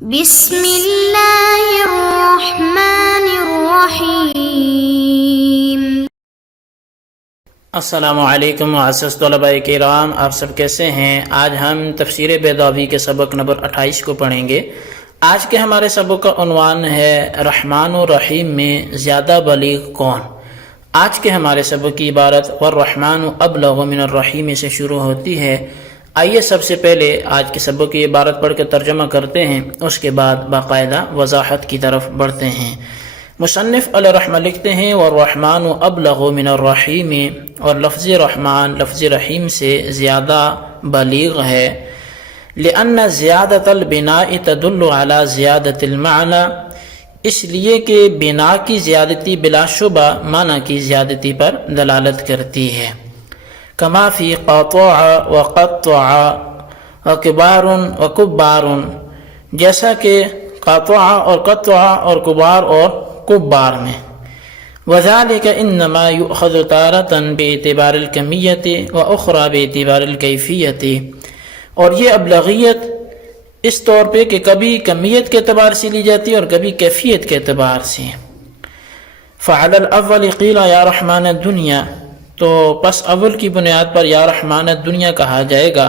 بسم اللہ الرحمن الرحیم۔ السلام علیکم معزز طلباء کرام، آپ سب کیسے ہیں؟ آج ہم تفسیر بیضاوی کے سبق نمبر 28 کو پڑھیں گے۔ آج کے ہمارے سبق کا عنوان ہے رحمان و رحیم میں زیادہ بلیغ کون؟ آج کے ہمارے سبق کی عبارت والرحمن ابلغ من الرحیم سے شروع ہوتی ہے۔ آئیے سب سے پہلے آج کے سبق کی عبارت پڑھ کے ترجمہ کرتے ہیں، اس کے بعد باقاعدہ وضاحت کی طرف بڑھتے ہیں۔ مصنف علیہ رحمہ لکھتے ہیں والرحمن ابلغ من الرحیم، اور لفظ رحمان لفظ رحیم سے زیادہ بلیغ ہے۔ لأن زیادۃ البناء تدل علی زیادۃ المعنی، اس لیے کہ بنا کی زیادتی بلا شبہ معنی کی زیادتی پر دلالت کرتی ہے۔ کما فی قطع وقطع وکبار وکبار، جیسا کہ قطع اور قطع اور کبار اور کبار میں۔ وذلك انما يؤخذ تارة باعتبار الکمیت واخرى باعتبار الکیفیت، اور یہ ابلغیت اس طور پہ کہ کبھی کمیت کے اعتبار سے لی جاتی ہے اور کبھی کیفیت کے اعتبار سے۔ فعلى الاول قیل یا رحمان الدنیا، تو پس اول کی بنیاد پر یا رحمان الدنیا کہا جائے گا،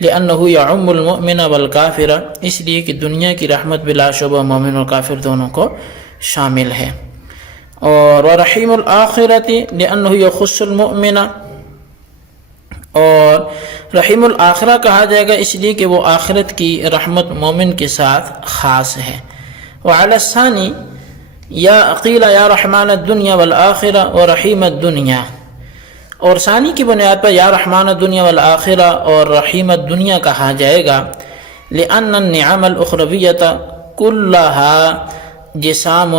لأنه يعم المؤمن والکافر، اس لیے کہ دنیا کی رحمت بلا شبہ مومن اور کافر دونوں کو شامل ہے۔ اور رحیم الآخرت لأنه يخص المؤمن، اور رحیم الآخرہ کہا جائے گا اس لیے کہ وہ آخرت کی رحمت مومن کے ساتھ خاص ہے۔ وعلى الثانی یا قیل یا رحمان الدنیا والآخرہ ورحیم الدنیا، اور ثانی کی بنیاد پر یا رحمان الدنیا والآخرہ اور رحیم الدنیا کہا جائے گا، لأن النعم الاخرویۃ کلھا جسام،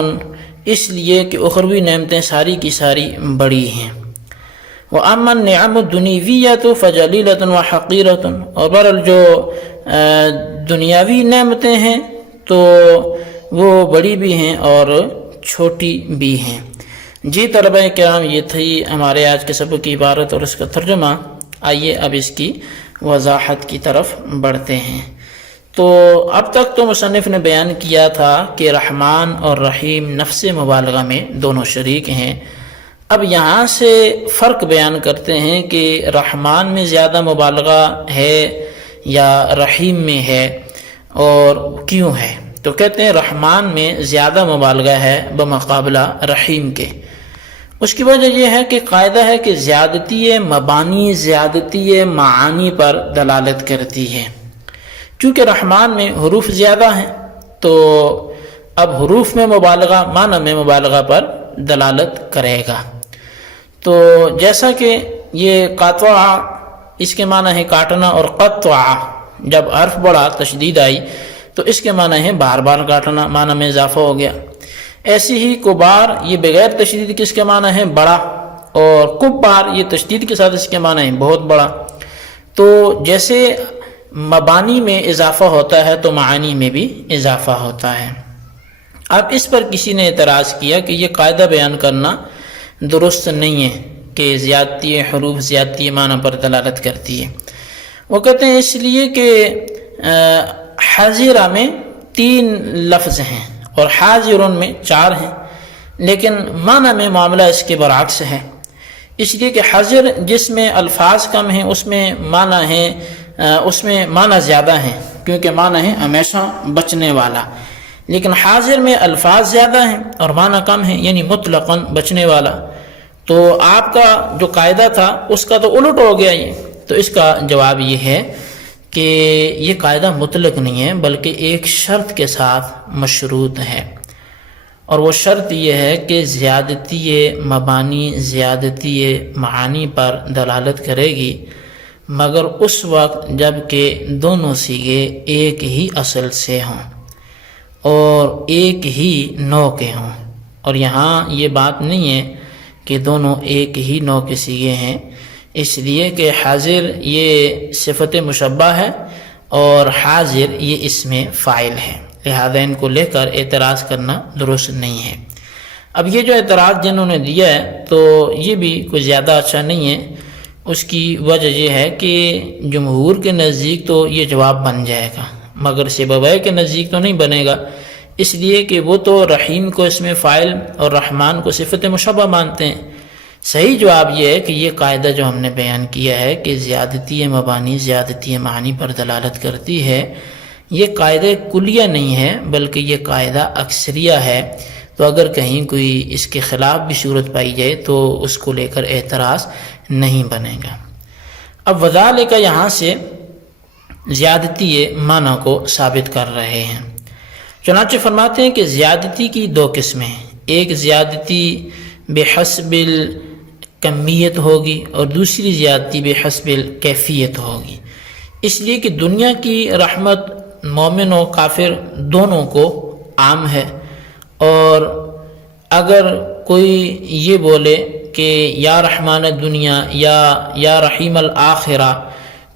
اس لیے کہ اخروی نعمتیں ساری کی ساری بڑی ہیں۔ وَأَمَّا النِّعَمُ الدُّنْيَوِيَّةُ فَجَلِيلَةٌ وَحَقِيرَةٌ، اور برحال جو دنیاوی نعمتیں ہیں تو وہ بڑی بھی ہیں اور چھوٹی بھی ہیں۔ جی طلبہ کرام، یہ تھی ہمارے آج کے سبق کی عبارت اور اس کا ترجمہ۔ آئیے اب اس کی وضاحت کی طرف بڑھتے ہیں۔ تو اب تک تو مصنف نے بیان کیا تھا کہ رحمان اور رحیم نفس مبالغہ میں دونوں شریک ہیں۔ اب یہاں سے فرق بیان کرتے ہیں کہ رحمان میں زیادہ مبالغہ ہے یا رحیم میں ہے، اور کیوں ہے؟ تو کہتے ہیں رحمان میں زیادہ مبالغہ ہے بمقابلہ رحیم کے۔ اس کی وجہ یہ ہے کہ قاعدہ ہے کہ زیادتی مبانی زیادتی معانی پر دلالت کرتی ہے۔ چونکہ رحمان میں حروف زیادہ ہیں تو اب حروف میں مبالغہ معنی میں مبالغہ پر دلالت کرے گا۔ تو جیسا کہ یہ قطع، اس کے معنی ہے کاٹنا، اور قطع جب حرف بڑھا تشدید آئی تو اس کے معنی ہے بار بار کاٹنا، معنی میں اضافہ ہو گیا۔ ایسی ہی کبار، یہ بغیر تشدید کس کے معنی ہے بڑا، اور کبار یہ تشدید کے ساتھ اس کے معنی ہے بہت بڑا۔ تو جیسے مبانی میں اضافہ ہوتا ہے تو معانی میں بھی اضافہ ہوتا ہے۔ اب اس پر کسی نے اعتراض کیا کہ یہ قاعدہ بیان کرنا درست نہیں ہے کہ زیادتی حروف زیادتی معنی پر دلالت کرتی ہے۔ وہ کہتے ہیں اس لیے کہ حاضرہ میں 3 لفظ ہیں اور حاضرون میں 4 ہیں، لیکن معنی میں معاملہ اس کے برعکس ہے۔ اس لیے کہ حاضر جس میں الفاظ کم ہیں اس میں معنی زیادہ ہیں، کیونکہ معنی ہے ہمیشہ بچنے والا، لیکن حاضر میں الفاظ زیادہ ہیں اور معنی کم ہیں، یعنی مطلقاً بچنے والا۔ تو آپ کا جو قاعدہ تھا اس کا تو الٹ ہو گیا یہ۔ تو اس کا جواب یہ ہے کہ یہ قاعدہ مطلق نہیں ہے بلکہ ایک شرط کے ساتھ مشروط ہے، اور وہ شرط یہ ہے کہ زیادتی مبانی زیادتی معانی پر دلالت کرے گی، مگر اس وقت جب کہ دونوں صیغے ایک ہی اصل سے ہوں اور ایک ہی نوع کے ہوں۔ اور یہاں یہ بات نہیں ہے کہ دونوں ایک ہی نوع کے صیغے ہیں، اس لیے کہ حاضر یہ صفت مشبہ ہے اور حاضر یہ اسم فاعل ہے، لہذا ان کو لے کر اعتراض کرنا درست نہیں ہے۔ اب یہ جو اعتراض جنہوں نے دیا ہے تو یہ بھی کوئی زیادہ اچھا نہیں ہے۔ اس کی وجہ یہ ہے کہ جمہور کے نزدیک تو یہ جواب بن جائے گا، مگر سببے کے نزدیک تو نہیں بنے گا، اس لیے کہ وہ تو رحیم کو اس میں فاعل اور رحمان کو صفت مشبہ مانتے ہیں۔ صحیح جواب یہ ہے کہ یہ قاعدہ جو ہم نے بیان کیا ہے کہ زیادتی مبانی زیادتی معنی پر دلالت کرتی ہے، یہ قاعدہ کلیہ نہیں ہے بلکہ یہ قاعدہ اکثریہ ہے، تو اگر کہیں کوئی اس کے خلاف بھی صورت پائی جائے تو اس کو لے کر اعتراض نہیں بنے گا۔ اب وذالک یہاں سے زیادتی معنی کو ثابت کر رہے ہیں، چنانچہ فرماتے ہیں کہ زیادتی کی دو قسمیں ہیں، ایک زیادتی بحسب الکمیت ہوگی اور دوسری زیادتی بحسب الکیفیت ہوگی، اس لیے کہ دنیا کی رحمت مومن و کافر دونوں کو عام ہے، اور اگر کوئی یہ بولے کہ یا رحمان الدنیا یا رحیم الآخرہ،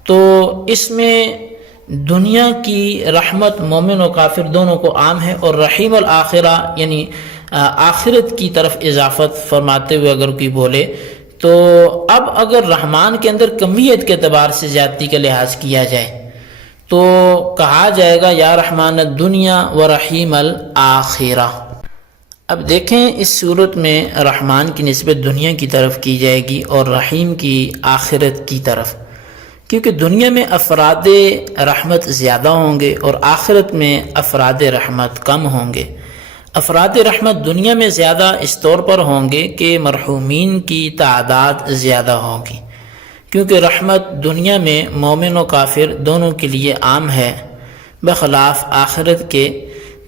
تو اس میں دنیا کی رحمت مومن و کافر دونوں کو عام ہے، اور رحیم الآخرہ یعنی آخرت کی طرف اضافت فرماتے ہوئے اگر کوئی بولے تو اب اگر رحمان کے اندر کمیت کے اعتبار سے زیادتی کا لحاظ کیا جائے تو کہا جائے گا یا رحمان الدنیا و رحیم الآخرہ۔ اب دیکھیں اس صورت میں رحمان کی نسبت دنیا کی طرف کی جائے گی اور رحیم کی آخرت کی طرف، کیونکہ دنیا میں افراد رحمت زیادہ ہوں گے اور آخرت میں افراد رحمت کم ہوں گے۔ افراد رحمت دنیا میں زیادہ اس طور پر ہوں گے کہ مرحومین کی تعداد زیادہ ہوگی، کیونکہ رحمت دنیا میں مومن و کافر دونوں کے لیے عام ہے، بخلاف آخرت کے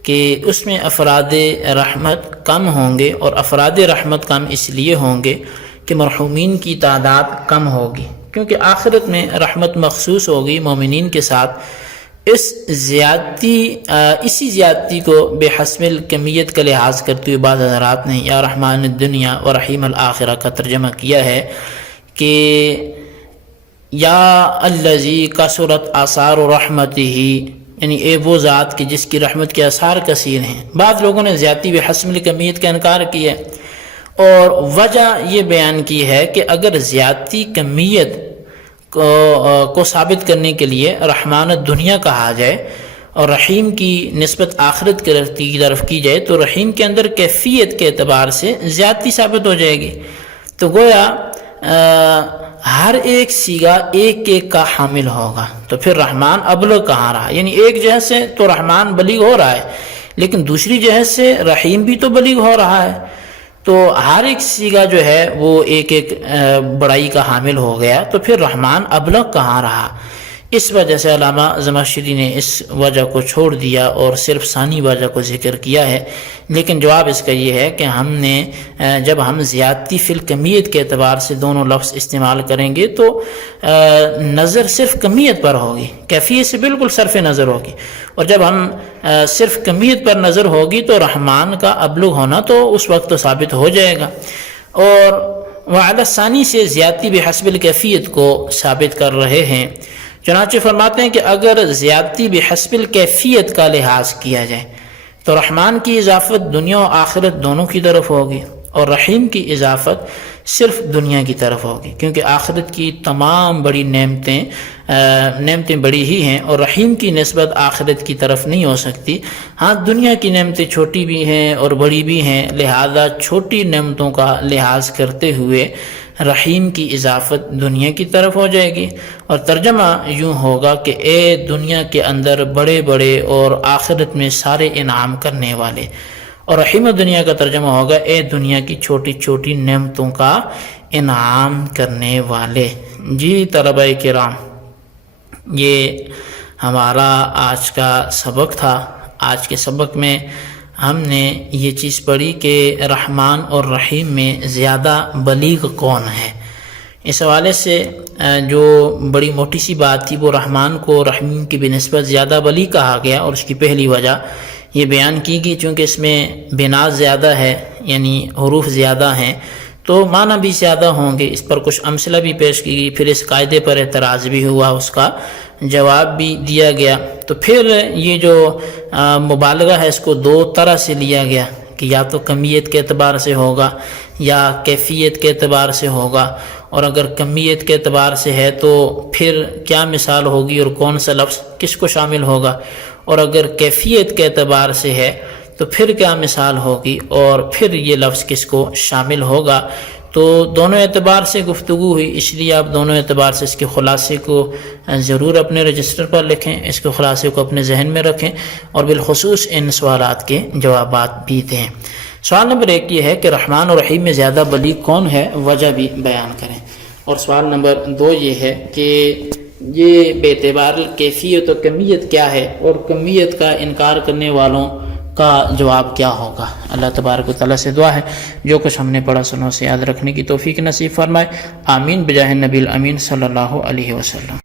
کہ اس میں افراد رحمت کم ہوں گے، اور افراد رحمت کم اس لیے ہوں گے کہ مرحومین کی تعداد کم ہوگی، کیونکہ آخرت میں رحمت مخصوص ہوگی مومنین کے ساتھ۔ اسی زیادتی کو بے حسب الکمیت کا لحاظ کرتے ہوئے بعض حضرات نے یا رحمان الدنیا و رحیم الآخرہ کا ترجمہ کیا ہے کہ یا الذی کثرت آثار رحمتہ، یعنی اے وہ ذات کی جس کی رحمت کے آثار کثیر ہیں۔ بعض لوگوں نے زیادتی بے حسب الکمیت کا انکار کیا ہے، اور وجہ یہ بیان کی ہے کہ اگر زیادتی کمیت کو ثابت کرنے کے لیے رحمان الدنیا کہا جائے اور رحیم کی نسبت آخرت کی طرف کی جائے تو رحیم کے اندر کیفیت کے اعتبار سے زیادتی ثابت ہو جائے گی، تو گویا ہر ایک صیغہ ایک ایک کا حامل ہوگا، تو پھر رحمان ابلغ کہاں رہا؟ یعنی ایک جہت سے تو رحمان بلیغ ہو رہا ہے، لیکن دوسری جہت سے رحیم بھی تو بلیغ ہو رہا ہے، تو ہر ایک صیغہ جو ہے وہ ایک ایک بڑائی کا حامل ہو گیا، تو پھر رحمان ابلغ کہاں رہا؟ اس وجہ سے علامہ زمخشری نے اس وجہ کو چھوڑ دیا اور صرف ثانی وجہ کو ذکر کیا ہے، لیکن جواب اس کا یہ ہے کہ ہم نے جب ہم زیادتی فی الکمیت کے اعتبار سے دونوں لفظ استعمال کریں گے تو نظر صرف کمیت پر ہوگی، کیفیت سے بالکل صرف نظر ہوگی، اور جب ہم صرف کمیت پر نظر ہوگی تو رحمان کا ابلغ ہونا تو اس وقت تو ثابت ہو جائے گا، اور وعلی الثانی سے زیادتی بحسب الکیفیت کو ثابت کر رہے ہیں۔ چنانچہ فرماتے ہیں کہ اگر زیادتی بحسب الکیفیت کا لحاظ کیا جائے تو رحمان کی اضافت دنیا و آخرت دونوں کی طرف ہوگی، اور رحیم کی اضافت صرف دنیا کی طرف ہوگی، کیونکہ آخرت کی تمام بڑی نعمتیں بڑی ہی ہیں، اور رحیم کی نسبت آخرت کی طرف نہیں ہو سکتی۔ ہاں دنیا کی نعمتیں چھوٹی بھی ہیں اور بڑی بھی ہیں، لہذا چھوٹی نعمتوں کا لحاظ کرتے ہوئے رحیم کی اضافت دنیا کی طرف ہو جائے گی، اور ترجمہ یوں ہوگا کہ اے دنیا کے اندر بڑے بڑے اور آخرت میں سارے انعام کرنے والے، اور رحیم دنیا کا ترجمہ ہوگا اے دنیا کی چھوٹی چھوٹی نعمتوں کا انعام کرنے والے۔ جی طلبہ کرام، یہ ہمارا آج کا سبق تھا۔ آج کے سبق میں ہم نے یہ چیز پڑھی کہ رحمان اور رحیم میں زیادہ بلیغ کون ہے۔ اس حوالے سے جو بڑی موٹی سی بات تھی وہ رحمان کو رحیم کی بنسبت زیادہ بلیغ کہا گیا، اور اس کی پہلی وجہ یہ بیان کی گئی چونکہ اس میں بنا زیادہ ہے، یعنی حروف زیادہ ہیں تو معنی بھی زیادہ ہوں گے۔ اس پر کچھ امثلہ بھی پیش کی گئی، پھر اس قاعدے پر اعتراض بھی ہوا، اس کا جواب بھی دیا گیا۔ تو پھر یہ جو مبالغہ ہے اس کو دو طرح سے لیا گیا کہ یا تو کمیت کے اعتبار سے ہوگا یا کیفیت کے اعتبار سے ہوگا، اور اگر کمیت کے اعتبار سے ہے تو پھر کیا مثال ہوگی اور کون سا لفظ کس کو شامل ہوگا، اور اگر کیفیت کے اعتبار سے ہے تو پھر کیا مثال ہوگی اور پھر یہ لفظ کس کو شامل ہوگا. تو دونوں اعتبار سے گفتگو ہوئی، اس لیے آپ دونوں اعتبار سے اس کے خلاصے کو ضرور اپنے رجسٹر پر لکھیں، اس کے خلاصے کو اپنے ذہن میں رکھیں اور بالخصوص ان سوالات کے جوابات بھی دیں. سوال نمبر 1 یہ ہے کہ رحمان اور رحیم میں زیادہ بلیغ کون ہے، وجہ بھی بیان کریں. اور سوال نمبر 2 یہ ہے کہ یہ بے اعتبار کیفیت و کمیت کیا ہے اور کمیت کا انکار کرنے والوں کا جواب کیا ہوگا. اللہ تبارک و تعالیٰ سے دعا ہے جو کچھ ہم نے پڑھا سنوں سے یاد رکھنے کی توفیق نصیب فرمائے. آمین بجاہ نبی الامین صلی اللہ علیہ وسلم.